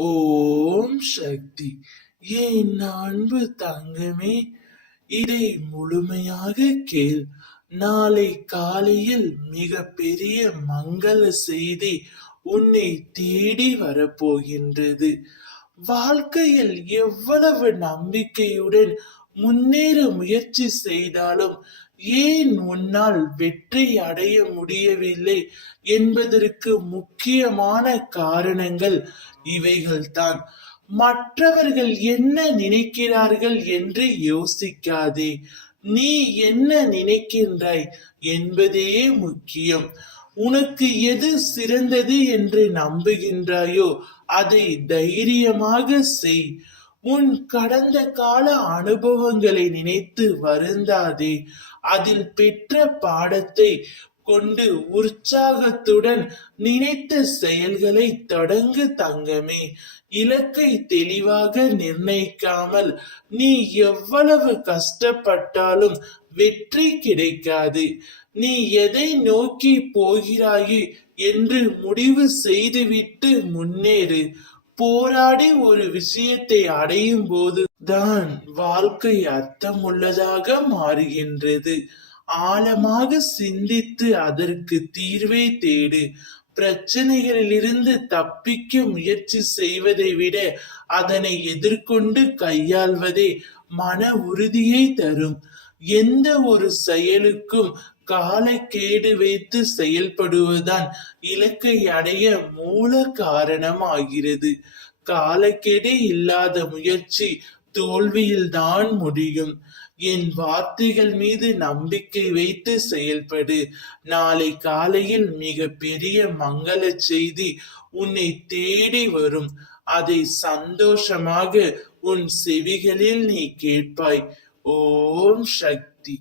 ஓம் சக்தி. என் அன்பு தங்கமே, இதை முழுமையாக கேள். நாளை காலையில் மிக பெரிய மங்கள செய்தி உன்னை தேடி வரப்போகின்றது. வாழ்க்கையில் எவ்வளவு நம்பிக்கையுடன் முன்னேற முயற்சி செய்தாலும் ஏன் உன்னால் வெற்றி அடைய முடியவில்லை என்பதற்கு முக்கியமான காரணங்கள் இவைகள்தான். மற்றவர்கள் என்ன நினைக்கிறார்கள் என்று யோசிக்காதே. நீ என்ன நினைக்கின்றாய் என்பதே முக்கியம். உனக்கு எது சிறந்தது என்று நம்புகின்றாயோ அதை தைரியமாக செய். உன் கடந்த கால அனுபவங்களை நினைத்து வருந்தாதே. அதில் பெற்ற பாடத்தை கொண்டு உற்சாகத்துடன் நினைத்த செயல்களை தொடங்கு தங்கமே. இலக்கை தெளிவாக நிர்ணயிக்காமல் நீ எவ்வளவு கஷ்டப்பட்டாலும் வெற்றி கிடைக்காது. நீ எதை நோக்கி போகிறாய் என்று முடிவு செய்துவிட்டு முன்னேறு. போராடி ஒரு விஷயத்தை அடையும் போது தான் வாழ்க்கை அர்த்தமுள்ளதாக மாறுகின்றது. ஆழமாக சிந்தித்து அதற்கு தீர்வை தேடு. பிரச்சனைகளிலிருந்து தப்பிக்க முயற்சி செய்வதை விட அதனை எதிர்கொண்டு கையாள்வதே மன உறுதியை தரும். எந்த ஒரு செயலுக்கும் காலக்கேடு வைத்து செயல்படுவதுதான் இலக்கை அடைய மூல காரணமாகிறது. காலக்கெடு இல்லாத முயற்சி தோல்வியில்தான் முடியும். என் வார்த்தைகள் மீது நம்பிக்கை வைத்து செயல்படு. நாளை காலையில் மிக பெரிய மங்கள செய்தி உன்னை தேடி வரும். அதை சந்தோஷமாக உன் செவிகளில் நீ கேட்பாய். ஓம் சக்தி.